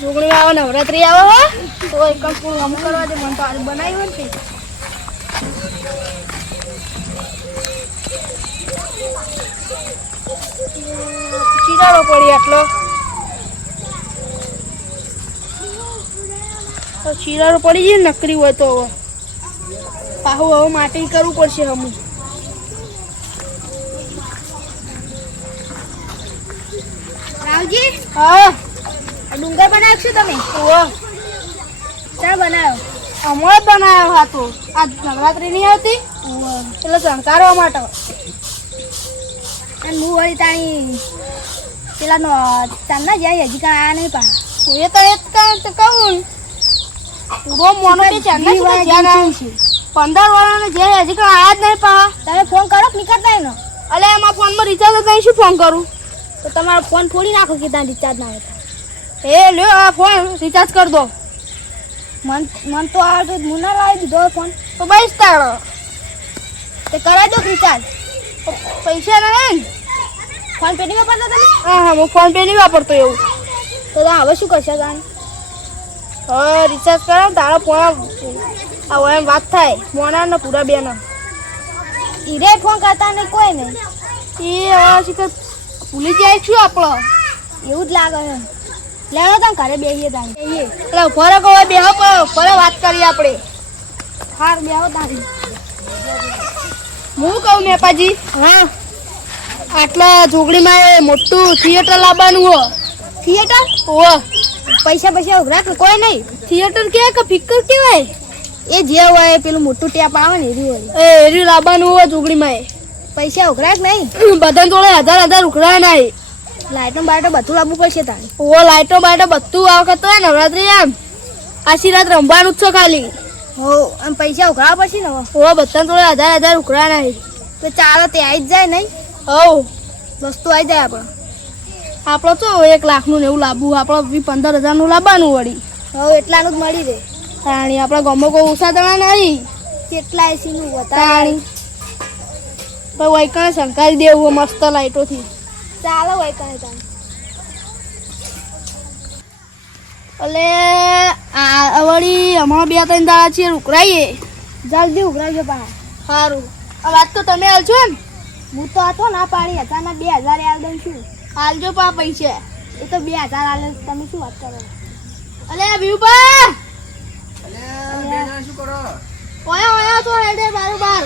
જોગણી આવે નવરાત્રી આવે હો તો એક કામ અમુક કરવા દે મને તો આજ બનાવ્યું ને ચીરાડો પડી આટલો તો ચીરાડો પડી જાય નકરી હોય તો હવે પાહુ હવે માટી કરવું પડશે અમુક રાવજી હા ડુંગર બનાવશો તમે ઓહ ચા બનાવ્યો અમારે બનાવ્યો હતો આ નવરાત્રી નહીં આવતી એટલે શણગારવા માટે અને હું વળી તાણી પેલા નો ચાંદના જાય હજી કાં આ નહીં પા એ તો એ તો કહું પૂરો મોનો કે ચાંદના સુધી જ્યાં આવ્યું છે 15 વાળાને જે હજી કાં આયા જ નહીં પા તમે ફોન કરો કે નીકળતા એનો અલે એમાં ફોનમાં રિચાર્જ કઈ શું ફોન કરું તો તમારો ફોન ફોડી નાખો કે ત્યાં રિચાર્જ ના આવે એ લ્યો આ ફોન રિચાર્જ કરી દો મન તો આ તો હું ના લાવી દીધો ફોન તો બસ તારો તે કરાવી દો રિચાર્જ પૈસા નહીં ફોન પે નહીં વાપરતા તમે હા હા હું ફોન પે નહીં વાપરતો એવું તો હવે શું કરશે તાણ હા રિચાર્જ કરો તારો ફોન આ એમ વાત થાય મોના ને પૂરા બેના ઈરે ફોન કરતા નહીં કોઈ નહીં એ હવે શીખર ભૂલી જાય છું આપણો એવું જ લાગે છે લેવો તમે ઘરે બેસીએ તાણ એટલે ફરક હવે બેહો ફરે વાત કરીએ આપણે હાર બેહો તારી હું કહું મેપાજી હા આટલા જોગડીમાં એ મોટું થિયેટર લાવવાનું હો થિયેટર ઓ પૈસા ઉઘરાક કોઈ નહીં થિયેટર કે ફિકર કેવાય એ જે હોય પેલું મોટું ટેપ આવે ને એરી હોય એ એરી લાવવાનું હો જોગડીમાં પૈસા ઉઘરાક નહીં બધાને જોડે 1000 ઉઘરાય નહીં લાઈટો બાઈટો બધું લાવવું પડશે તારે ઓ લાઈટો બાઈટો બધું આ વખત હોય નવરાત્રી એમ આશી રાત રમવાનું જ છે ખાલી હો અને પૈસા ઉઘરાવા પડશે ને ઓ બધાને જોડે 1000 ઉઘરાય નહીં તો ચાલો તે આવી જ જાય નહીં હવ વસ્તુ આવી જાય આપણે આપણો તો 1 લાખનું ને એવું લાવવું આપણે 15,000 નું લાવવાનું વળી હવે એટલાનું જ મળી રહે તાણી આપણા ગામમાં કોઈ ઓછા દણા નહીં કેટલા એસી નું વધારે તાણી તો વૈકણે શંકારી દેવું મસ્ત લાઈટોથી ચાલો હોય કહે તારે એટલે આ વળી હમણાં 2-3 દાડા છે ઉકરાઈએ જલ્દી ઉઘરાવજો પા સારું આ વાત તો તમે હાલશો ને હું તો હતો ના પાડી હતા 2000 આલ દઉં છું હાલજો પા પૈસા એ તો 2000 આલે તમે શું વાત કરો અલે ભીઉબા ઓયા તો હેડે બાર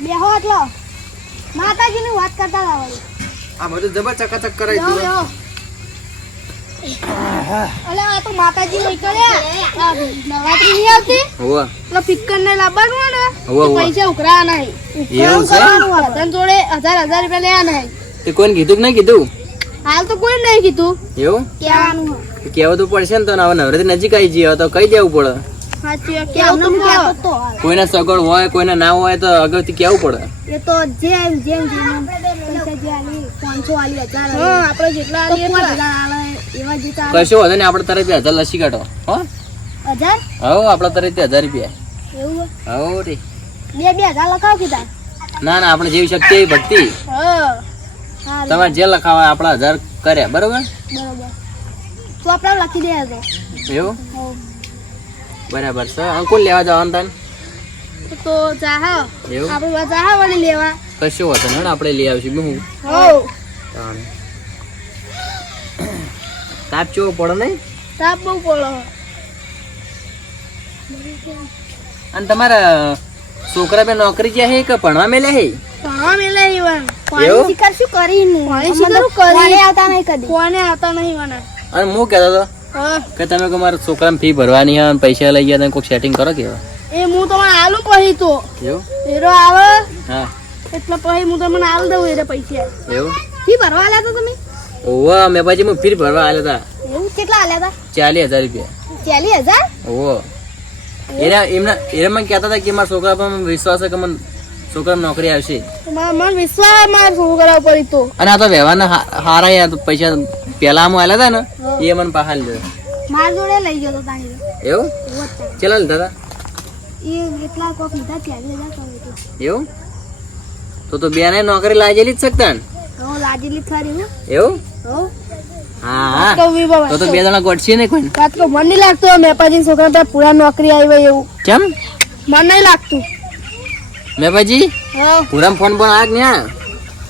બેહો એટલો માતાજીની વાત કરતા હતા વળી આ બધું જબર ચકાચક કરાઈ યો દીધું યો અલે આ તો માતાજી નીકળ્યા નવરાત્રી નહીં આવતી હોવા એટલે ફિક્કર ને લાવવાનું હોય ને હોવા, હોવા. પૈસા ઉઘરા નહીં એવું છે? બધાને જોડે 1000 રૂપિયા લેવા નહીં તે કોઈને કીધું કે નહીં કીધું હાલ તો કોઈ નહીં કીધું એવું કહેવાનું કહેવું તો પડશે ને તો હવે નવરાત્રી નજીક આવી જઈએ તો કહી દેવું પડે સાચી વાત કેવું કેવું તો તો તો હાલ. કોઈના સગવડ હોય કોઈના ના હોય તો અગાઉથી કહેવું પડે એ તો જે આવ્યું જેમ પૈસા જે આલી 500 આલી 1000 આલી હા આપણે જેટલા તો આલીએ 5000 એટલા. આલે એવા જે ચાલે કશો વધે ને આપણે તરફથી 1000 લસી કાઢો હો 1000 હો આપણા તરફથી 1000 રૂપિયા એવું હો રે 2000 લખાવ કીધા ના ના આપણે જેવી શક્તિ એવી ભક્તિ હા હા તમારે જે લખાવા આપણા 1000 કર્યા બરોબર બરોબર તો આપણે લખી દે તો એવું હો બરાબર છે અંકુલ લેવા જવાનું તાન તો ચાહા એવું આપણે વાત ચાહા વળી લેવા કશું વધે ને આપણે લઈ આવીશું હું હો તાણ તાપ ચેવો પડે નહીં તાપ બહુ પડે અને તમારા છોકરા બે નોકરી જ્યાં હે કે ભણવા મેલે હે ભણવા મેલે ઈવન એવું? શિકાર શું કરીને પાણી શીખરું કરી. પાણી આવતા નહીં કદી કોને આવતા નહીં મને અને હું કહેતો હતો હા કે તમે કે મારા છોકરાને ફી ભરવાની હોય અને પૈસા લઈ ગયા તમે કોઈક સેટિંગ કરો કેવા એ હું તમને આલું પછી તો એવું એરો આવે હા એટલે પછી હું તમને આલ દઉં એને પૈસા એવું ફી ભરવા આલ્યા તો તમે ઓવા મેં પછી હું ફી ભરવા આવ્યા એવું કેટલા આલ્યા હતા 40,000 રૂપિયા 40000 ઓવો એમાં કહેતા હતા કે મારા છોકરા પર મને વિશ્વાસ છે કે મને છોકરા નોકરી આવશે મને વિશ્વાસ મારે શું કરાવ પડી તો અને આ તો વ્યવહારના હારા યાર તો પૈસા પેલા હું આલ્યા હતા ને એ મને પાછા લીધા માર જોડે લઈ ગયો તો તાણી એવું ચેલા લીધા હતા એ એટલા કોક લીધા 40000 કરે એવું તો બેને નોકરી લાગેલી જ શકતા ને હો લાજેલી ખરી હો એવું હો હા વાત કહું વિભા, તો બે જણા ગોઠશે ને કોઈ વાત કહું, મને નહીં લાગતું મેપાજી છોકરા પાસે પૂરા નોકરી આવી હોય એવું. કેમ મને નહીં લાગતું. મેપાજી હા પૂરામાં ફોન પણ આગ ને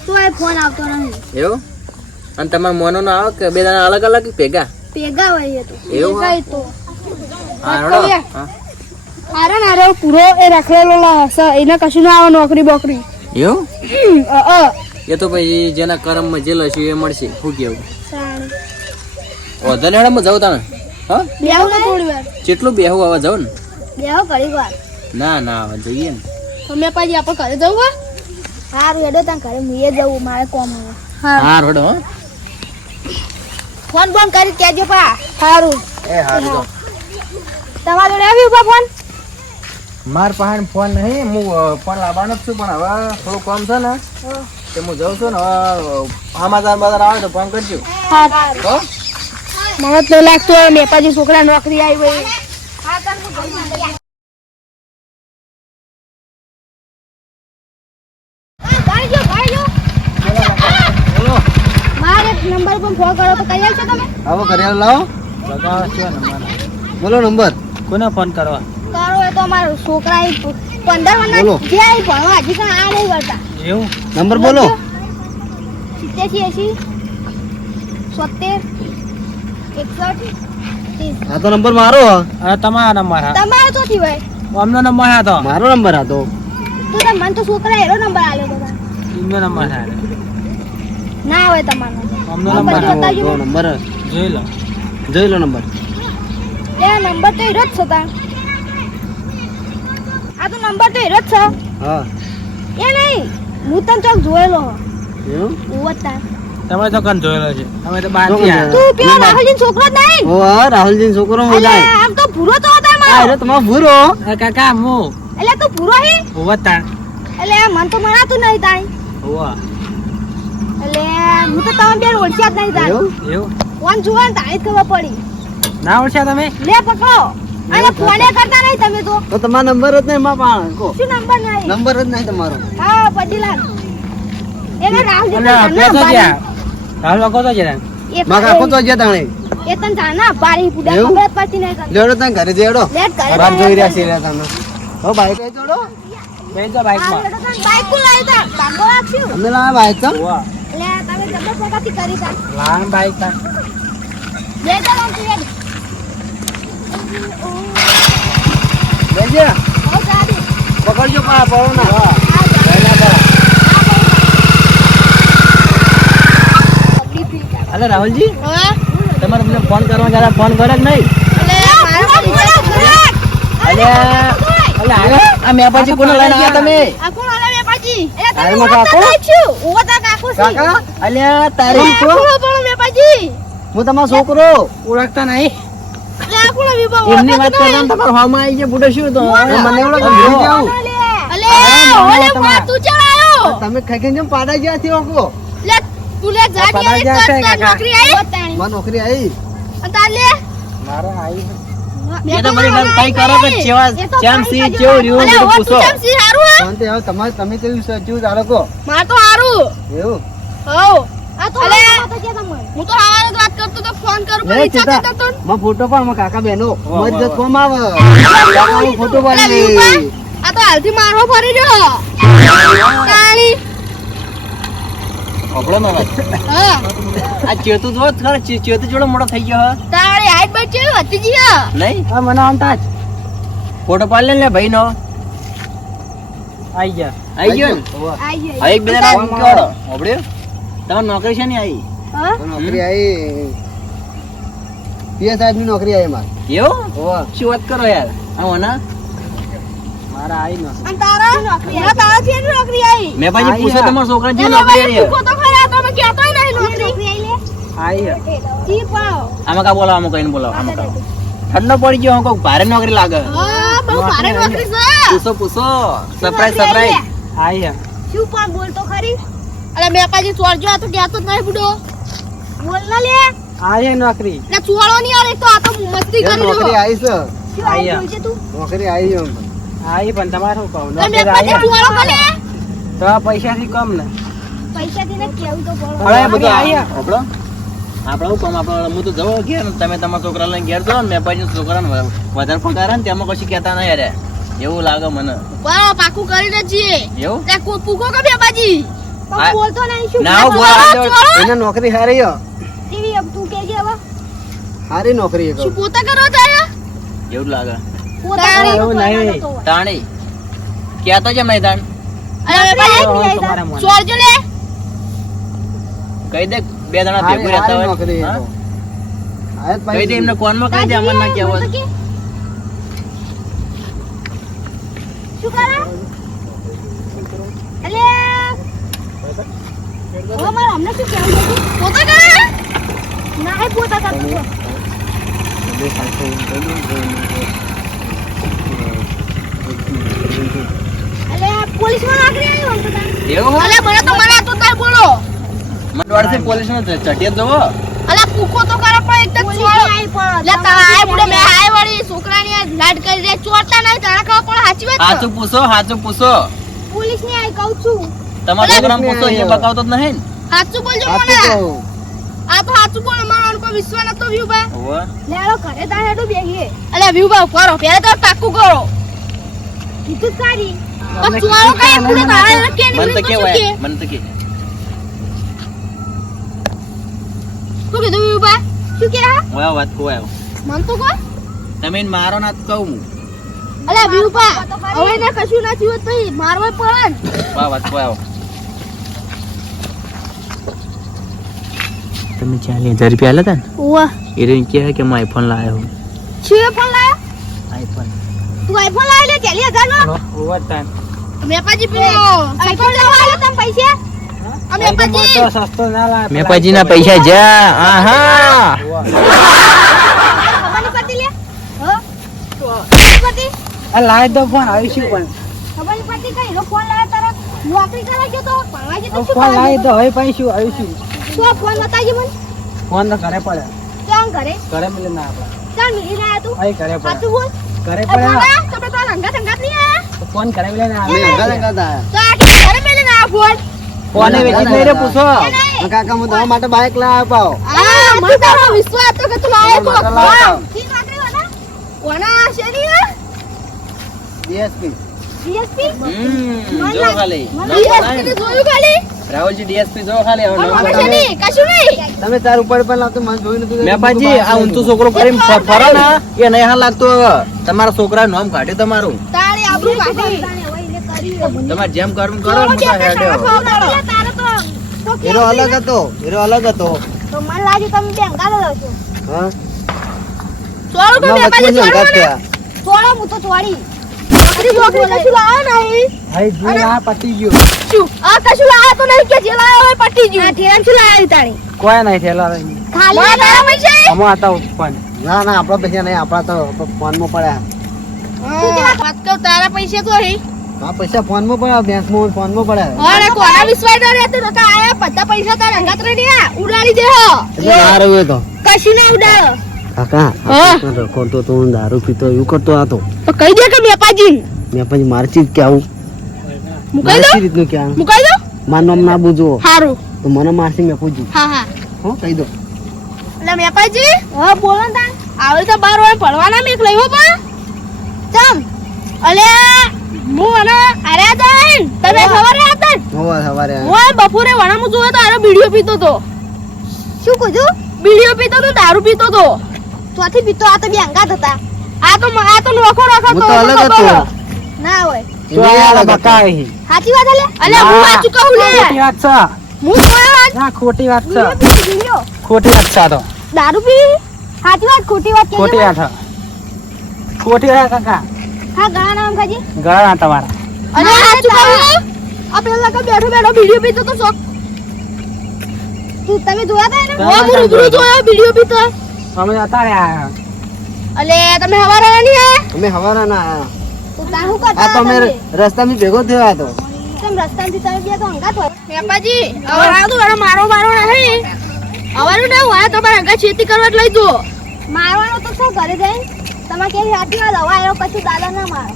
તો એ ફોન આવતો નહીં. એવું અને તમારા મોનો નો આવે કે બે જણા અલગ અલગ ભેગા ભેગા હોય એ તો. એવું કઈ તો હા વાત હેડો. કરીએ. હા. આરે ને આરે પૂરો એ રખડેલો હશે, એને કશું ના આવે નોકરી બોકરી. એવું અ એ તો પછી જેના કર્મમાં જે લખ્યું એ મળશે. શું કેવું સારું. ઓધલ હેડામાં જાવ તમે હા બેહો ને થોડી વાર. કેટલું બેહું આવા જાવ ને બેહો ઘડીક વાર. ના ના હવે જઈએ ને તો મેપાજી આપણે ઘરે જવું હોય? હારું હેડો તાન ઘરે મુએ જવું મારે કોમ હવે. હા રોડો હો ફોન બોન કરી કેજો પા. સારું. એ હારું તમારે જોડે આવ્યું પા ફોન? માર પાસે ફોન નહીં, હું ફોન લાવવાનો જ છું પણ હવે થોડું કામ છે ને તે હું જાઉં છું ને હવે સમાચાર બજાર આવે તો ફોન કરજો હા હો. મને તો લાગતું હોય મેપાજી છોકરા નોકરી આવી હોય. હા તાન હું ઘરમાં લઈ આવું. બોલો મારે એક નંબર પર ફોન કરો તો કરી આવશો તમે? હવે ઘરે લાવો બોલો નંબર કોને ફોન કરવા કરો એ તો અમારા છોકરા 15 વર્ષના બોલો. જે આ ભણવા હજી કાંઈ આ નહીં વળતા. એવું નંબર બોલો 87 80 71 30. આ તો નંબર મારો આ તમારા નંબર હા તમારો તો થી ભાઈ અમનો નંબર હા તો મારો નંબર હતો તું તો મને તો છોકરા એનો નંબર આલ્યો તો તાર. એમનો નંબર હા ના હોય તમારો અમનો હા, નંબર પછી બતાવજો મને. નંબર જોઈ લો જોઈ લો નંબર એ નંબર તો હીરો જ છે તાર. આ તો નંબર તો હીરો જ છે હા એ નહીં હું તને ચોક જોયેલો હો. એવું ઉવો જ તાર. તમે તો કન જોયેલો છે અમે તો બહાર શું થી કરે? તું પેલો રાહુલજી છોકરો જ નહીં? ઓ હા રાહુલજી છોકરો હું અલે જાય આમ તો ભૂરો તો હતા મારો. અરે તમારો ભૂરો આ કાકા હું એટલે તું ભૂરો હી? હોવતા એટલે મન તો મનાતું નહીં તાઈ. હોવા એટલે હું તો તમે બેન ઓળખ્યા જ નહીં તાઈ. એવું એવું ફોન જુઓ ને તારી જ ખબર પડી. ના ઓળખ્યા તમે લે પકડો અને ફોને કરતા નહીં તમે તો. તો તમારો નંબર જ નહીં એમાં પણ કો શું નંબર નહીં? નંબર જ નહીં તમારો હા પડીલાલ. એને રાહુલજી અલ્યા તને આપે તો જાના ગયા રાહુલ લોકો તો ગયા એ માં કાકો તો જ્યાં તાણે એ તને જાના પાડી પુડા એવું? ખબર જ પડતી નહીં તને. લેડો તમે ઘરે જેડો લેટ કરે રાત જોઈ રહ્યા છે તમે હો બાઈક લઈ જોડો બેસો બાઈક માં બાઈક કો લાવી તા બાંગો રાખ્યું. અમને લાવે બાઈક તો હોવા એટલે તમે જબરદસ્ત પ્રગતિ કરી તા. લાંગ બાઈક તા બે ચાલો તું યાર. બેજે હો ગાડી. પકડજો પા પડો ના આ અલે રાહુલજી હા તમારે મને ફોન કરવા ગયા ફોન કરે કે નહીં અલે આ મેં પછી કોને લઈને આવ્યા તમે આ કોણ આલે મેપાજી? તારીમાં કાકો કાકા અલ્યા તારી તો બોલો મેપાજી. હું તમારો છોકરો ઓળખતા નહીં લે આ કોણ વિભા? એમની વાત કરો ને તમારો હોમાં આવી ગયા બુડો શું તો મને એવડો ભૂલી જાઉં અલે ઓલે માં તું ચાલ આયો. તમે ખાઈ જેમ પાડા ગયા છો કો લે તું લે જા પડા ની ગયા છે તાર કાકા. નોકરી આવી. માં નોકરી આવી અને તાર લે મારો આવી એ તો મને કઈ કરો કે ચેવા ચેમ સી કેવું રહ્યું અલે બધું હો પૂછો તું કેમ સી હારું હે? શાંતિ હવે તમારે તમે કેવું છે કેવું ચાલો કો માર તો હારું. એવું હો આ તો અલે તો કે તમે હું તો હવારે જ વાત કરતો તો ફોન કરું પણ લે ઈચ્છા સીતા કરતો તો. માં ફોટો પણ માં કાકા બહેનો વાહ, મારી જત વાહ. કોમ આવે કાકાનો ફોટો અલે પાડી વિભા, આ તો હાલથી મારવો ફરી રહ્યો. તાણી. આપણો નો વાત હા આ ચેતુ જો ખર ચેતુ જોડે મોટો થઈ ગયો હ તારી હાઈટ બચ છે હતી જી હા. નહીં આ મને આમતા જ ફોટો પાડ લે ભાઈ નો આઈ ગયા આઈ ગયો ને આઈ ગયો. હવે એક બે જણા આમ કેવાડો ઓબડ્યો તમારી નોકરી છે ને આવી હા નોકરી આવી પીએસઆઈ ની નોકરી આવી મારી એવું શું વાત કરો યાર આ ઓના મારા આઈ નો અને તારા તારા થી એની નોકરી આવી. મેં પછી આઈ પૂછો યા. તમારા છોકરા એ જે લે નોકરી ભાઈ આવી પૂછો તો ખરા તમે કહેતોય નહીં નોકરી. આઈ જી પાવ. આમાં કા બોલાવો આમાં કઈને બોલાવો આમાં કા ઠંડો પડી ગયો કોઈ ભારે નોકરી લાગે હા બહુ ભારે નોકરી છે. પૂછો પૂછો સરપ્રાઈઝ સરપ્રાઈઝ આઈ શું પણ બોલતો ખરી? અલે મેપાજી ચોરજો આ તો કહેતો જ નહીં બુડો. બોલ ના લે. આઈ નોકરી લે ચોળો નહીં આવે તો આ તો મસ્તી કરી નોકરી રહ્યો. આવી છે શું આઈ આયા. જોઈ છે તું? નોકરી આવી છે આઈ પણ તમારે શું કહું અલે નોકરી મેપાજી આઈ ચોળો કરે. તો આ પૈસાથી કમ ને પૈસા થી ને કેવું તો પડો. હવે બધું આઈ આપણો આપણે શું કામ આપણે હું તો જવો ઘેર ને તમે તમારા છોકરા લઈને ઘેર જાઓ ને મેં પછી છોકરાને વધારે પગાર ને તેમાં કશું કહેતા નહીં અરે એવું લાગે મને બરાબર પાકું કરીને છીએ એવું તે પૂકો કે બેબાજી આ- બોલતો નહીં શું ના બોલા એને નોકરી હારી હો. ટીવી અબ તું કે હવે હારી નોકરી શું પોતા કરો જાય એવું લાગે પોતાની એવું નહીં. તાણી કહેતો છે નહીં તાણ અરે બેબાજી તમારા મન. ચોરજો લે કહી દે બે જણા ભેગું રહેતા હારી હોય નોકરી હા? આયત કહી દે પાછી. એમને કોનમાં કહી દે અમને ના કહેવું શું કરે અલે ઓ માર અમને શું કહેવું છે પોતા કરે ના હે પોતા કરતો છો. અલે પોલીસમાં નોકરી આવી હોય તો તાર. એવું હોય? અલે મને તો મને તો તાર બોલો મને વાળથી પોલીસનો ચટિયત જવો અલે પૂકો તો કરે પણ એક જ પોલીસ ચોર આવી પણ લે તારા આય બુડે મે આય વળી છોકરાની આ લાડ કરી દે ચોરતા નહીં તારા ખબર પડે સાચી વાત હાચું પૂછો પોલીસ ને આવી કહું છું તમારા છોકરાને પૂછો એ બકાવતો જ નહીં સાચું બોલજો હાચું મને કહું. આ તો સાચું બોલ મારો કોઈ વિશ્વાસ નતો વ્યુ બા ને હોવે. લેડો ઘરે તાર હેડું બેહીએ અલે વ્યુ બા કરો પહેલા તો પાકું કરો કીધું સારી પણ ચોરો કઈ પૂરે તારા કે મને તો નહીં કેવાય મને તો કે શું કીધું વ્યુ બા શું કે હા ઓયા વાત કોયા મન તો કોઈ તમે એને મારો ના તો કહું હું અલે વ્યુ બા હવે ને કશું ના થયું તો મારવા પડે ને વાહ વાત કોયા તમે 40,000 રૂપિયા આલ્યા હતા ને ઓવા એ રહી કે કે હું આઈફોન લાવ્યો હું છે ફોન લાયો આઈફોન તું આઈફોન લાવી લે 40,000 નો ઓવરટાઈમ. મેપાજી પેલો આઈફોન લેવા આવ્યો તમ પૈસા અમે આઈફોન મેપાજી તો સસ્તો ના લાવે. મેપાજીના પૈસા જા આહા ખબર નહીં પડતી લે હ ખબર પડતી આ લાય તો ફોન આવીશું પણ ખબર નહીં પડતી કઈ નો ફોન લાવ્યો તારો નોકરી કરવા ગયો તો ભણવા ગયો તો શું ફોન લાવી કરવા તો હવે પાછું આવીશું. તું આ ફોન બતાવજે મને ફોન તો ઘરે પડે ક્યાં ઘરે ઘરે મળે ના આપડે ચાલ મિલી ના તું અહીં ઘરે પડે સાચું બોલ ઘરે એ પડે ભણા, તમે તો લંગા સંગાત નહીં આયા તો ફોન ઘરે મળે ના એ નહીં. તો આ કે ઘરે મેલે ના ફોન ફોને વેચી નહીં રે પૂછો એ નહીં. કાકા હું તમારા માટે બાઇક લાવ્યો પાવ આ મને તારો વિશ્વાસ તો કે તું લાયો તો મને લાયો. શી નોકરી વાળા કોના શેરી ડીએસપી ડીએસપી જો ખાલી ડીએસપી જોયું ખાલી રાહુલજી ડીએસપી જો ખાલી હવે નામ અમે બતાવો. શેરી કશું નહીં તમે તાર ઉપર પણ લાવતો મને જોઈ નતું મેપાજી આ ઊંચો છોકરો કરીને ફરો ને એ નહીં હાલ લાગતો હવે તમારા છોકરા નામ કાઢ્યું તમારું તારી આબરૂ કાઢી હવે એને કરી તમારે જેમ કરવું કરો ને બધા હેડ્યો તારો તો હીરો અલગ હતો હીરો અલગ હતો તો મને લાગે તમે બે અંગાલો લો છો હા ચોરો તો મેપાજી ચોરો ને થોડો હું તો થોડી અરે છોકરી કશું લાયો નહીં ભાઈ જે આ પતી ગયો શું આ કશું લાયો તો નહીં કે જે લાયો હોય પટી ગયું ઠેરામ શું લાવી તાણી કોઈ નહીં થયેલા રહી ખાલી મારા તારા પૈસા અમે હતા ફોન ના ના આપણા પૈસા નહીં આપણા તો ફોનમાં પડ્યા વાત કહું તારા પૈસા તો હી આ પૈસા ફોનમાં પડ્યા બેંકમાં ફોનમાં પડ્યા અરે કોના વિશ્વાસ ન રહેતો તો આયા બધા પૈસા તારા અંગાત રહી ગયા ઉડાડી દે હો એટલે ના રહ્યું તો કશું ના ઉડાડો કાકા હા. રખોડતો તો હું દારૂ પીતો એવું કરતો હતો તો કહી દે કે મેપાજી મેં પછી મારી ચીજ કે આવું મુકાઈ દો મારી રીતનું કે આવું મુકાઈ દો મારું નામ ના બુજો સારું તો મને મારસી મેં પૂછ્યું હા હા હો કહી દો એટલે મેપાજી હા બોલો ને તાણ આવે તો 12 વાગે પડવાના મેક લઈવો પણ ચમ અલે હું અને અરે દન તમે ખબર હતા હોવા સવારે હું બપોરે વણામું જોયો તો આરો બીડીઓ પીતો તો શું કીધું બીડીઓ પીતો તો દારૂ પીતો તો ચોથી પીતો આ તો બે અંગાત હતા આ તો નોખો નોખો હું તો અલગ હતો ના હોય તો આ બકા હી સાચી વાત હલે અલે હું સાચું કહું લે ખોટી વાત છે હું જોયો આજ. ના ખોટી વાત છે બીજો પી ગયો ખોટી વાત છે આ તો દારૂ પી સાચી વાત ખોટી વાત કેજો ખોટી વાત છે. ખોટી વાત કાકા હા ઘણા નામ ખાજી ગળા તમારા અરે સાચું કહું આ પેલા કે બેઠો બેઠો બીડીઓ પીતો તો શોખ તું તમે જોયા તા એને હું રૂબરૂ જોયો બીડીઓ પીતો અમે અત્યારે આયા અલે તમે હવારે નહીં આયા અમે હવાના ના આયા તું તાર હું કરતા આ તો અમે તમે રસ્તામાં ભેગો થયો હતો તમે રસ્તામાંથી તમે બે તો અંગાત હોય મેપાજી હવે આ તો મારો મારો નહીં હવારું ના હોય તમારે આગળ ખેતી કરવા જ લઈ જુઓ મારવાનો તો શું ઘરે જઈને તમારે કેવી સાચી વાત હવા આવ્યો પછી દાદા ના મારો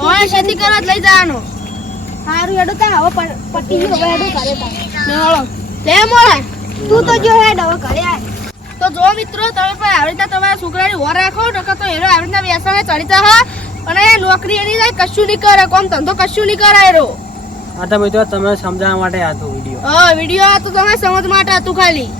હવે ખેતી કરવા જ લઈ જવાનું સારું હેડો તા હવે પટ્ટી ગયો હવે હેડો ઘરે તા ને હળો લે મોળા તું તો જો હેડ હવે ઘરે આય તો જો મિત્રો તમે પણ આવી રીતના તમારા છોકરાની ઓર રાખો નકર તો એનો આવી રીતના વ્યસને ચડી જા અને નોકરી એની જાય કશું નહીં કરે કોમ ધંધો કશું નહીં કરાય રો આ તો મિત્રો તમે સમજાવવા માટે હતો વિડીયો. હા વિડીયો આ તો તમે સમજ માટે હતું ખાલી.